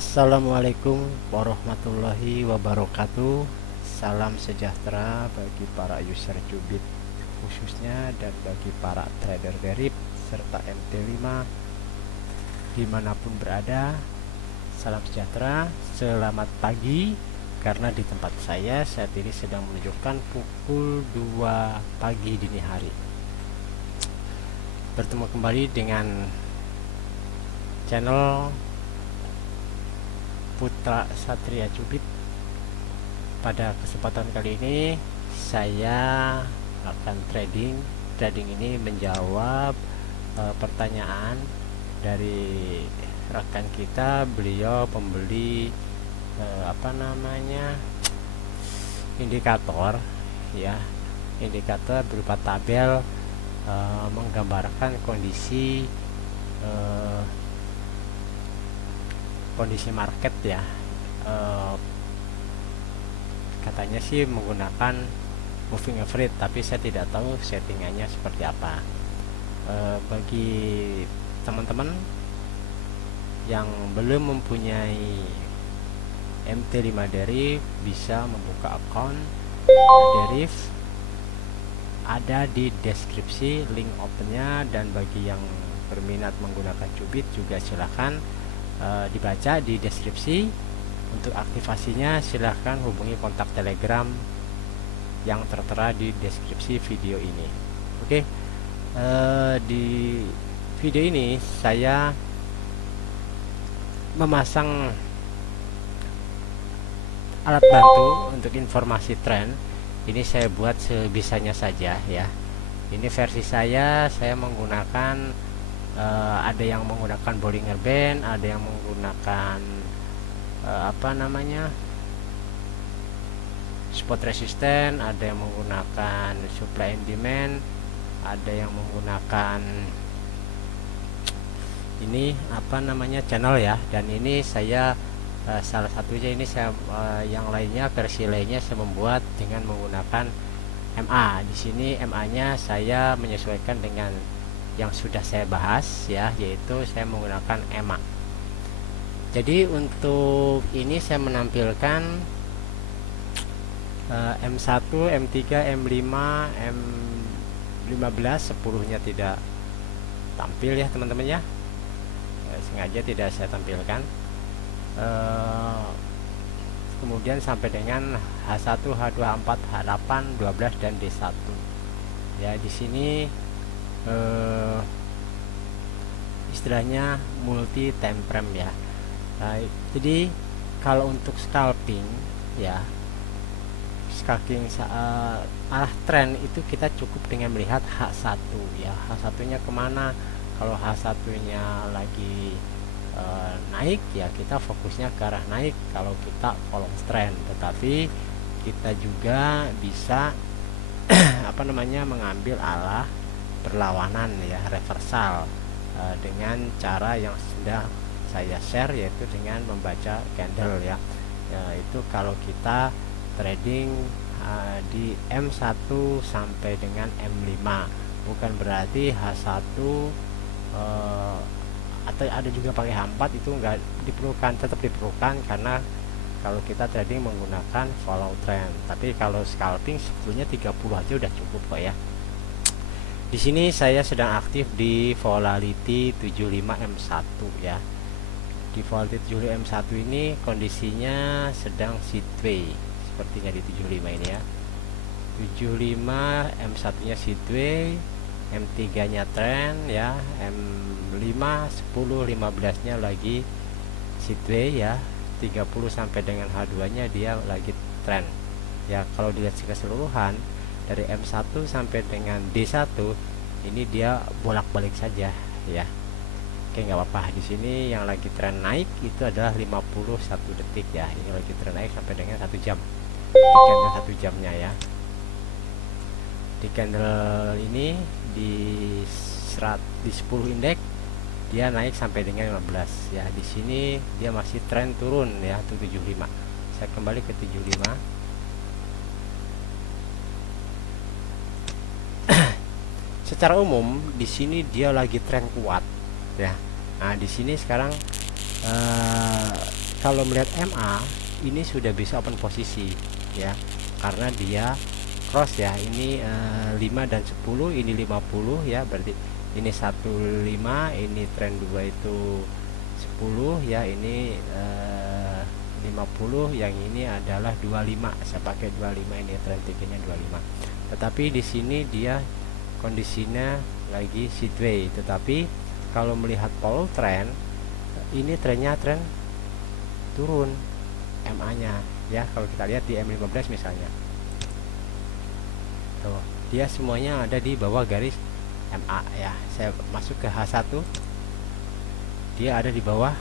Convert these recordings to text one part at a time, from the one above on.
Assalamualaikum warahmatullahi wabarakatuh. Salam sejahtera bagi para user Cubit khususnya dan bagi para trader derib serta MT5 dimanapun berada. Salam sejahtera, selamat pagi. Karena di tempat saya saat ini sedang menunjukkan pukul 2 pagi dini hari. Bertemu kembali dengan channel Putra Satria Cubit. Pada kesempatan kali ini saya akan trading ini menjawab pertanyaan dari rekan kita. Beliau pembeli indikator ya, indikator berupa tabel menggambarkan kondisi market ya. Katanya sih menggunakan moving average, tapi saya tidak tahu settingannya seperti apa. Bagi teman-teman yang belum mempunyai MT5 derif, bisa membuka akun derif, ada di deskripsi link opennya. Dan bagi yang berminat menggunakan Cubit juga silahkan dibaca di deskripsi. Untuk aktivasinya silahkan hubungi kontak Telegram yang tertera di deskripsi video ini. Oke, di video ini saya memasang alat bantu untuk informasi tren. Ini saya buat sebisanya saja ya. Ini versi saya menggunakan ada yang menggunakan Bollinger Band, ada yang menggunakan support resisten, ada yang menggunakan supply and demand, ada yang menggunakan ini channel ya. Dan ini saya salah satunya ini saya yang lainnya, versi lainnya saya membuat dengan menggunakan MA. Di sini MA-nya saya menyesuaikan dengan yang sudah saya bahas ya, yaitu saya menggunakan EMA. Jadi untuk ini saya menampilkan M1, M3, M5, M15, 10-nya tidak tampil ya teman-teman ya. Sengaja tidak saya tampilkan. Kemudian sampai dengan H1, H2, H4, H8, 12 dan D1. Ya, di sini istilahnya multi time frame ya. Jadi kalau untuk scalping ya, arah tren itu kita cukup dengan melihat H1 ya. H1 nya kemana? Kalau H1 nya lagi naik ya, kita fokusnya ke arah naik kalau kita follow trend. Tetapi kita juga bisa mengambil arah berlawanan ya, reversal, dengan cara yang sudah saya share, yaitu dengan membaca candle ya. Itu kalau kita trading di M1 sampai dengan M5, bukan berarti H1 atau ada juga pakai H4, itu enggak diperlukan, tetap diperlukan karena kalau kita trading menggunakan follow trend. Tapi kalau scalping sebetulnya 30 aja udah cukup kok ya. Di sini saya sedang aktif di volatility 75 M1 ya. Di volatility 75 M1 ini kondisinya sedang sideways, sepertinya di 75 ini ya. 75 M1 nya sideways, M3 nya trend ya, M5, 10, 15 nya lagi sideways ya. 30 sampai dengan H2 nya dia lagi trend ya. Kalau dilihat keseluruhan dari M1 sampai dengan D1 ini dia bolak-balik saja ya. Oke, nggak apa-apa. Di sini yang lagi tren naik itu adalah 51 detik ya. Ini lagi tren naik sampai dengan 1 jam. Di candle 1 jamnya ya. Di candle ini di 10 indeks dia naik sampai dengan 15 ya. Di sini dia masih tren turun ya, 75. Saya kembali ke 75. Secara umum di sini dia lagi tren kuat ya. Nah, di sini sekarang kalau melihat MA ini sudah bisa open posisi ya, karena dia cross ya. Ini 5 dan 10, ini 50 ya, berarti ini 15, ini tren 2 itu 10 ya, ini 50, yang ini adalah 25. Saya pakai 25, ini tren 3 nya 25. Tetapi di sini dia kondisinya lagi sideways. Tetapi kalau melihat follow trend, ini trennya tren turun MA nya ya. Kalau kita lihat di M15 misalnya tuh, dia semuanya ada di bawah garis MA ya. Saya masuk ke H1, dia ada di bawah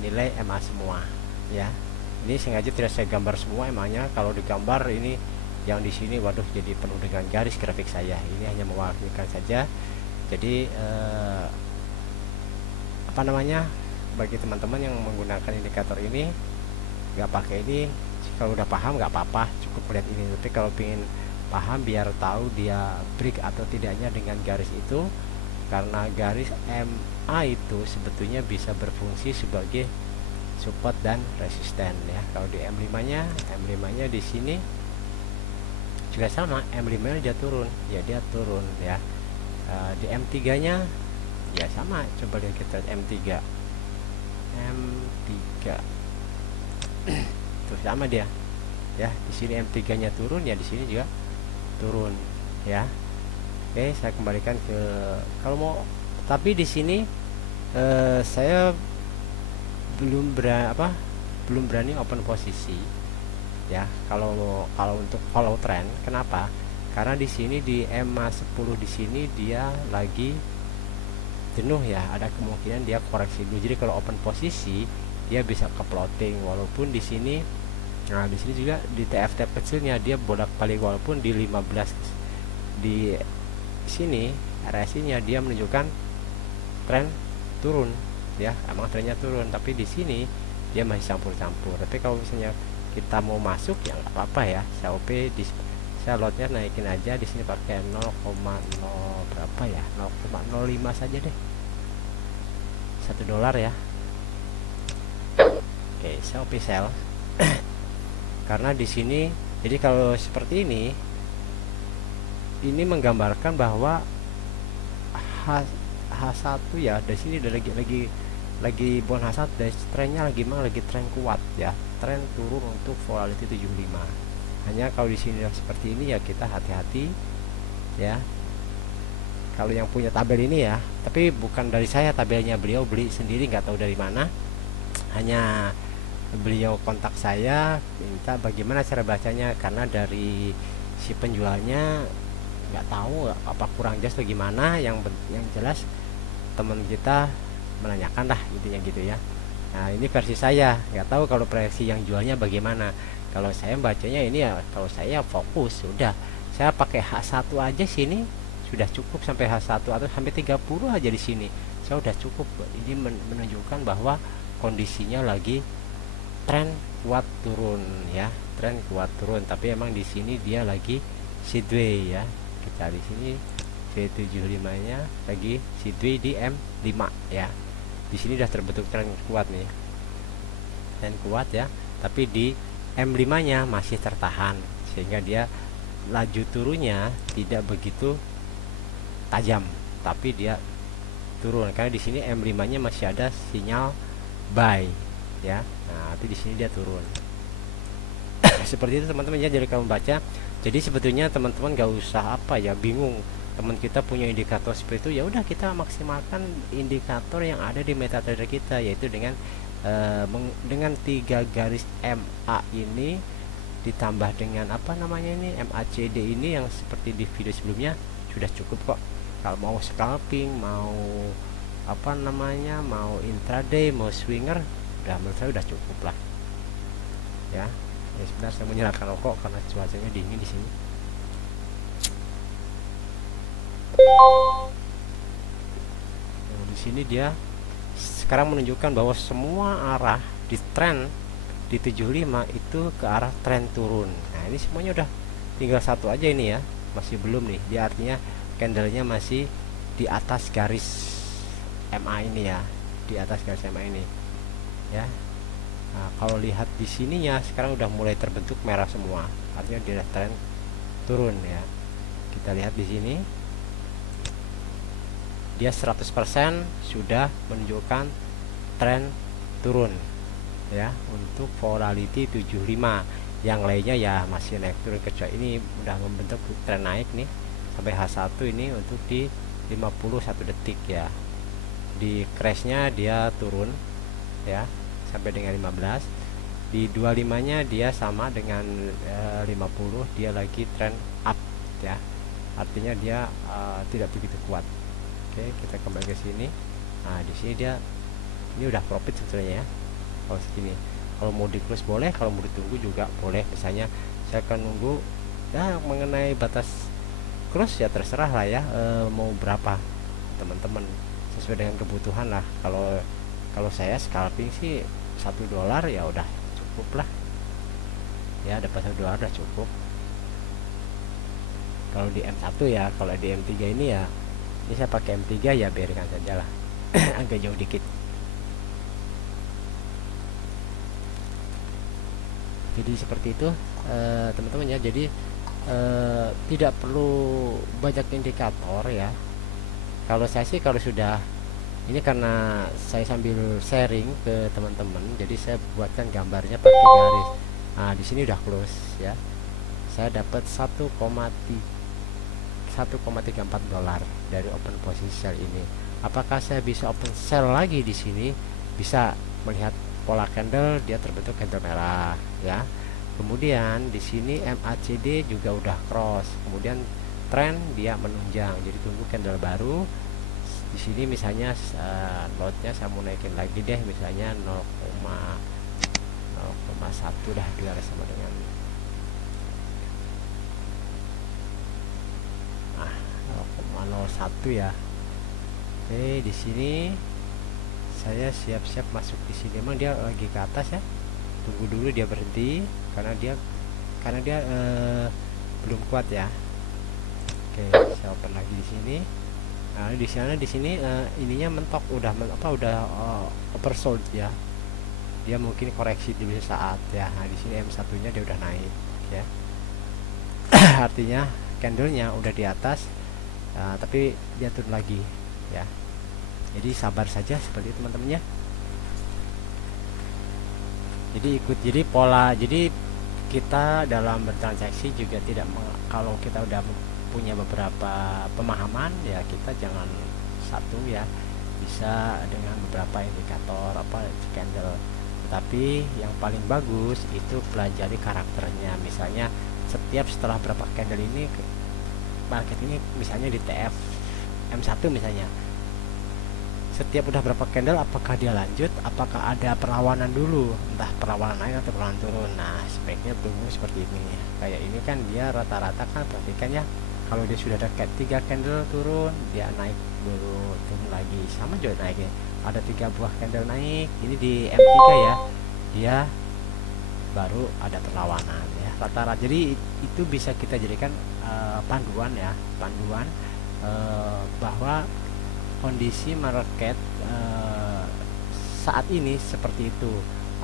nilai MA semua ya. Ini sengaja tidak saya gambar semua MA nya. Kalau digambar ini yang di sini, waduh, jadi penuh dengan garis grafik saya. Ini hanya mewakilkan saja. Jadi apa namanya, bagi teman-teman yang menggunakan indikator ini nggak pakai ini, kalau udah paham nggak apa-apa, cukup lihat ini. Tapi kalau ingin paham biar tahu dia break atau tidaknya dengan garis itu, karena garis MA itu sebetulnya bisa berfungsi sebagai support dan resisten ya. Kalau di M5 nya di sini juga sama, M5 nya dia turun ya, dia turun ya. Di M3 nya ya sama, coba lihat kita M3 tuh sama dia ya. Di sini M3 nya turun ya, di sini juga turun ya. Oke, saya kembalikan ke kalau mau, tapi di sini saya belum berani open posisi ya kalau untuk follow trend. Kenapa? Karena di sini di EMA 10 di sini dia lagi jenuh ya, ada kemungkinan dia koreksi dulu. Jadi kalau open posisi dia bisa ke plotting, walaupun di sini, nah di sini juga di TF kecilnya dia bolak-balik, walaupun di 15 di sini RSI-nya dia menunjukkan tren turun ya, emang trennya turun, tapi di sini dia masih campur-campur. Tapi kalau misalnya kita mau masuk ya nggak apa-apa ya. Saya OP saya lotnya naikin aja di sini pakai 0,0 berapa ya, 0,05 saja deh, $1 ya. Oke, saya OP sell karena di sini, jadi kalau seperti ini menggambarkan bahwa H1 ya, dari sini udah lagi bond H1 dan trennya lagi tren kuat ya, tren turun untuk volatility 75. Hanya kalau di sini seperti ini ya kita hati-hati ya. Kalau yang punya tabel ini ya, tapi bukan dari saya tabelnya, beliau beli sendiri, nggak tahu dari mana. Hanya beliau kontak saya minta bagaimana cara bacanya, karena dari si penjualnya nggak tahu apa kurang jelas atau gimana. Yang jelas teman kita menanyakan lah intinya gitu ya. Nah ini versi saya, nggak tahu kalau versi yang jualnya bagaimana. Kalau saya bacanya ini ya, kalau saya fokus sudah, saya pakai H1 aja sini sudah cukup, sampai H1 atau sampai 30 aja di sini saya udah cukup. Ini menunjukkan bahwa kondisinya lagi tren kuat turun ya, tren kuat turun. Tapi emang di sini dia lagi sideways ya. Kita di sini V75 nya lagi sideways di M5 ya. Di sini udah terbentuk tren kuat nih, tren kuat ya, tapi di M5 nya masih tertahan, sehingga dia laju turunnya tidak begitu tajam, tapi dia turun karena di sini M5 nya masih ada sinyal buy ya. Nah tapi di sini dia turun seperti itu teman-teman ya. Jadi kalau membaca, jadi sebetulnya teman-teman gak usah apa ya bingung, teman kita punya indikator seperti itu, ya udah kita maksimalkan indikator yang ada di MetaTrader kita, yaitu dengan 3 garis MA ini ditambah dengan apa namanya ini MACD ini yang seperti di video sebelumnya sudah cukup kok. Kalau mau scalping, mau apa namanya, mau intraday, mau swinger, udah menurut saya udah cukup lah ya. Ya sebentar saya menyalakan rokok karena cuacanya dingin di sini. Nah, di sini dia sekarang menunjukkan bahwa semua arah di tren di 75 itu ke arah tren turun. Nah ini semuanya udah tinggal satu aja ini ya, masih belum nih, dia artinya candlenya masih di atas garis MA ini ya, di atas garis MA ini ya. Nah, kalau lihat di sininya sekarang udah mulai terbentuk merah semua, artinya dia tren turun ya. Kita lihat di sini dia 100% sudah menunjukkan tren turun ya untuk volatility 75. Yang lainnya ya masih naik turun, kecuali ini udah membentuk tren naik nih sampai H1 ini untuk di 51 detik ya. Di crashnya dia turun ya sampai dengan 15. Di 25 nya dia sama dengan 50, dia lagi trend up ya, artinya dia tidak begitu kuat. Oke, kita kembali ke sini. Nah di sini dia ini udah profit sebetulnya ya kalau segini. Kalau mau di close boleh, kalau mau ditunggu juga boleh. Misalnya saya akan nunggu ya mengenai batas close ya terserah lah ya, mau berapa teman-teman sesuai dengan kebutuhan lah. Kalau saya scalping sih $1 ya udah cukup lah ya, dapat $1 udah cukup. Kalau di M1 ya, kalau di M3 ini ya ini saya pakai M3 ya, biarkan saja lah agak jauh dikit. Jadi seperti itu teman-teman ya. Jadi tidak perlu banyak indikator ya. Kalau saya sih kalau sudah ini, karena saya sambil sharing ke teman-teman, jadi saya buatkan gambarnya pakai garis. Nah di sini udah close ya, saya dapat 1,34 dolar dari open posisi sell ini. Apakah saya bisa open sell lagi di sini? Bisa, melihat pola candle dia terbentuk candle merah ya. Kemudian di sini MACD juga udah cross, kemudian tren dia menunjang, jadi tunggu candle baru. Di sini misalnya lotnya saya mau naikin lagi deh, misalnya 0,1 dah, biar sama dengan 0,01 ya. Oke, di sini saya siap-siap masuk di sini. Emang dia lagi ke atas ya, tunggu dulu dia berhenti karena dia belum kuat ya. Oke, saya open lagi di sini. Nah di sini ininya mentok, udah oversold ya, dia mungkin koreksi di saat ya. Nah di sini M1 nya dia udah naik ya artinya candlenya udah di atas, tapi dia turun lagi ya. Jadi sabar saja seperti itu teman-teman ya. Jadi pola, jadi kita dalam bertransaksi juga tidak kalau kita udah punya beberapa pemahaman ya, kita jangan satu ya, bisa dengan beberapa indikator candle. Tetapi yang paling bagus itu pelajari karakternya. Misalnya setiap setelah berapa candle ini market ini, misalnya di TF M1 misalnya, setiap udah berapa candle apakah dia lanjut, apakah ada perlawanan dulu, entah perlawanan naik atau perlawanan turun. Nah sebaiknya tunggu seperti ini. Kayak ini kan dia rata-rata kan, perhatikan ya, kalau dia sudah dekat 3 candle turun, dia naik dulu, turun lagi, sama juga naiknya. Ada 3 buah candle naik, ini di M3 ya, dia baru ada perlawanan ya rata-rata. Jadi itu bisa kita jadikan panduan ya, bahwa kondisi market saat ini seperti itu.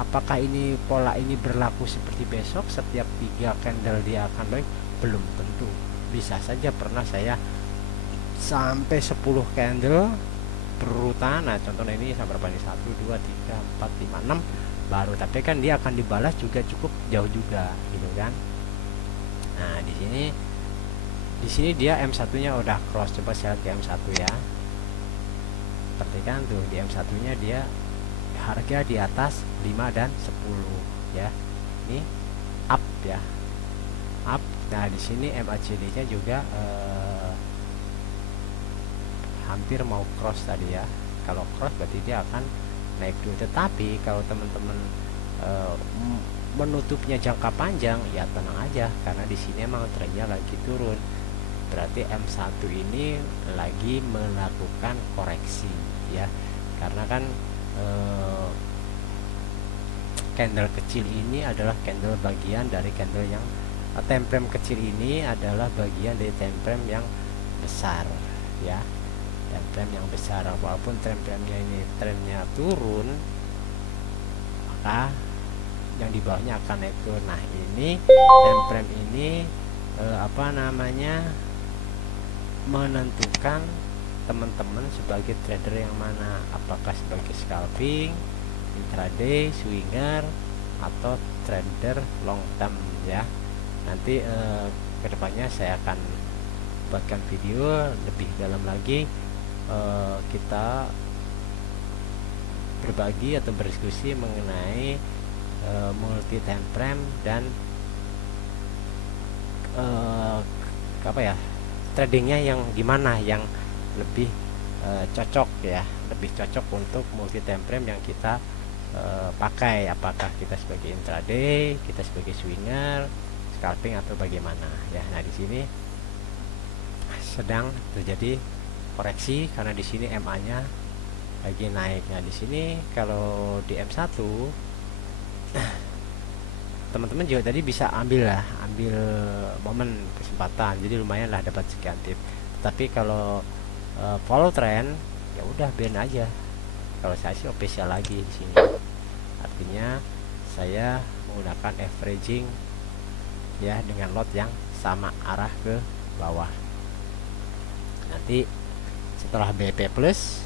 Apakah ini pola ini berlaku seperti besok setiap 3 candle dia akan baik? Belum tentu. Bisa saja pernah saya sampai 10 candle berurutan. Nah contohnya ini sampai berapa nih, 1 2 3 4 5 6 baru, tapi kan dia akan dibalas juga cukup jauh juga gitu kan. Nah di sini dia M1 nya udah cross. Coba saya lihat di M1 ya, perhatikan tuh di M1 nya dia harga di atas 5 dan 10 ya, ini up ya, up. Nah di sini MACD nya juga hampir mau cross tadi ya. Kalau cross berarti dia akan naik dulu. Tetapi kalau teman-teman menutupnya jangka panjang ya tenang aja, karena di sini emang trennya lagi turun. Berarti M1 ini lagi melakukan koreksi ya, karena kan candle kecil ini adalah candle bagian dari candle yang time frame kecil ini adalah bagian dari time frame yang besar ya, time frame yang besar. Walaupun time frame nya ini trennya turun, maka di bawahnya akan naik turun. Nah ini time frame ini menentukan teman-teman sebagai trader yang mana, apakah sebagai scalping, intraday, swinger, atau trader long term ya. Nanti kedepannya saya akan buatkan video lebih dalam lagi, kita berbagi atau berdiskusi mengenai multi time frame dan tradingnya yang gimana yang lebih cocok ya, lebih cocok untuk multi time frame yang kita pakai, apakah kita sebagai intraday, kita sebagai swinger, scalping, atau bagaimana ya. Nah di sini sedang terjadi koreksi karena di sini MA-nya lagi naik. Nah di sini kalau di M1 teman-teman juga tadi bisa ambil momen kesempatan, jadi lumayan lah dapat sekian tip. Tapi kalau follow trend ya udah biarin aja. Kalau saya sih official lagi di sini, artinya saya menggunakan averaging ya dengan lot yang sama arah ke bawah. Nanti setelah BP plus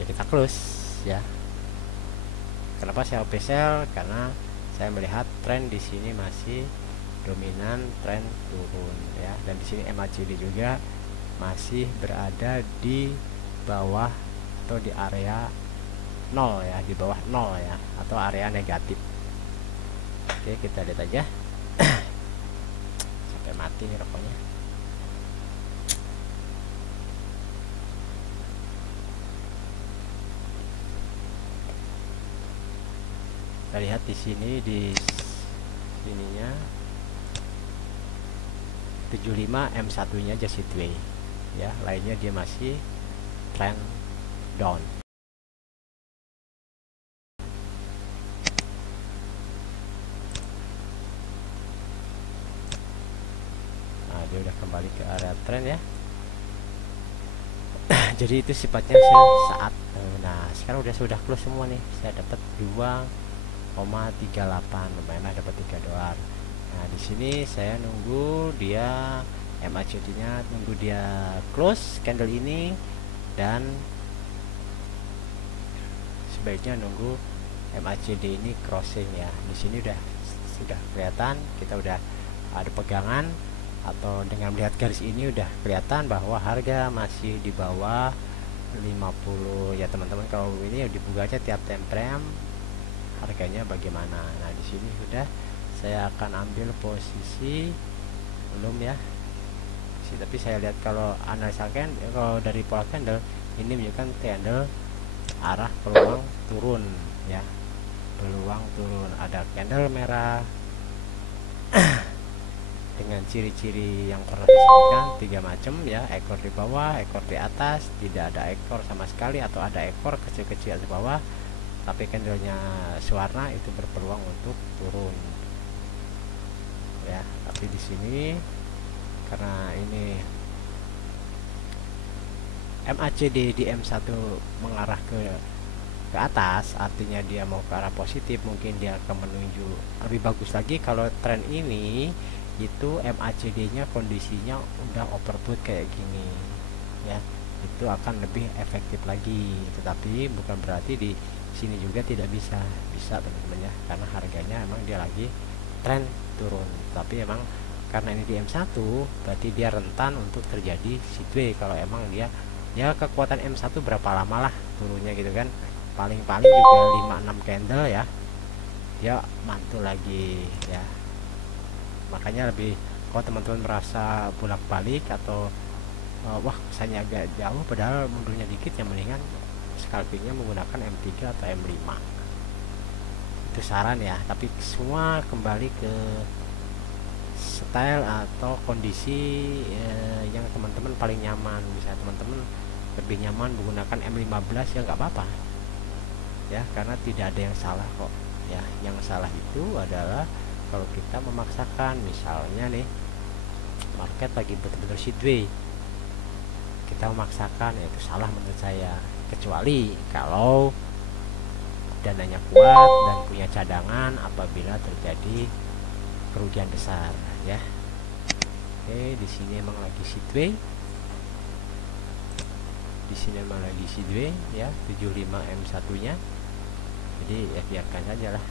ya kita close ya. Kenapa saya official? Karena saya melihat tren di sini masih dominan tren turun ya, dan di sini MACD juga masih berada di bawah atau di area 0 ya, di bawah 0 ya, atau area negatif. Oke, kita lihat aja sampai mati nih rokoknya. Kita lihat di sini, di sininya 75 M1 nya aja sideway ya, lainnya dia masih trend down. Nah dia udah kembali ke area trend ya. Jadi itu sifatnya saat. Nah sekarang sudah close semua nih, saya dapat 2,38, lumayan lah, dapat $3. Nah di sini saya nunggu dia MACD nya, nunggu dia close candle ini, dan sebaiknya nunggu MACD ini crossing ya. Di sini sudah kelihatan, kita udah ada pegangan, atau dengan melihat garis ini udah kelihatan bahwa harga masih di bawah 50 ya teman-teman. Kalau ini dibuka aja tiap time frame harganya bagaimana. Nah di sini sudah saya akan ambil posisi belum ya sih, tapi saya lihat kalau analisa kalau dari pola candle ini menunjukkan candle arah peluang turun ya, peluang turun. Ada candle merah dengan ciri-ciri yang pernah disebutkan 3 macam ya, ekor di bawah, ekor di atas, tidak ada ekor sama sekali, atau ada ekor kecil-kecil di bawah tapi candlenya sewarna, itu berpeluang untuk turun ya. Tapi di sini karena ini MACD di M1 mengarah ke atas, artinya dia mau ke arah positif, mungkin dia akan menuju lebih bagus lagi kalau tren ini itu MACD nya kondisinya udah overbought kayak gini ya, itu akan lebih efektif lagi. Tetapi bukan berarti di sini juga tidak bisa teman-teman ya, karena harganya emang dia lagi tren turun. Tapi emang karena ini di M1 berarti dia rentan untuk terjadi sideway. Kalau emang dia ya kekuatan M1 berapa lama lah turunnya gitu kan, paling-paling juga 5-6 candle ya dia mantul lagi ya. Makanya lebih kalau teman-teman merasa bolak-balik atau wah kesannya agak jauh padahal mundurnya dikit, yang mendingan scalpingnya menggunakan M3 atau M5, itu saran ya. Tapi semua kembali ke style atau kondisi yang teman-teman paling nyaman. Misalnya teman-teman lebih nyaman menggunakan M15 ya nggak apa-apa ya, karena tidak ada yang salah kok ya. Yang salah itu adalah kalau kita memaksakan, misalnya nih market lagi betul-betul sideway, kita memaksakan, ya itu salah menurut saya. Kecuali kalau dananya kuat dan punya cadangan apabila terjadi kerugian besar ya. Oke, di sini emang lagi sideways. Di sini emang lagi sideways ya, 75 M1 nya. Jadi ya biarkan saja lah.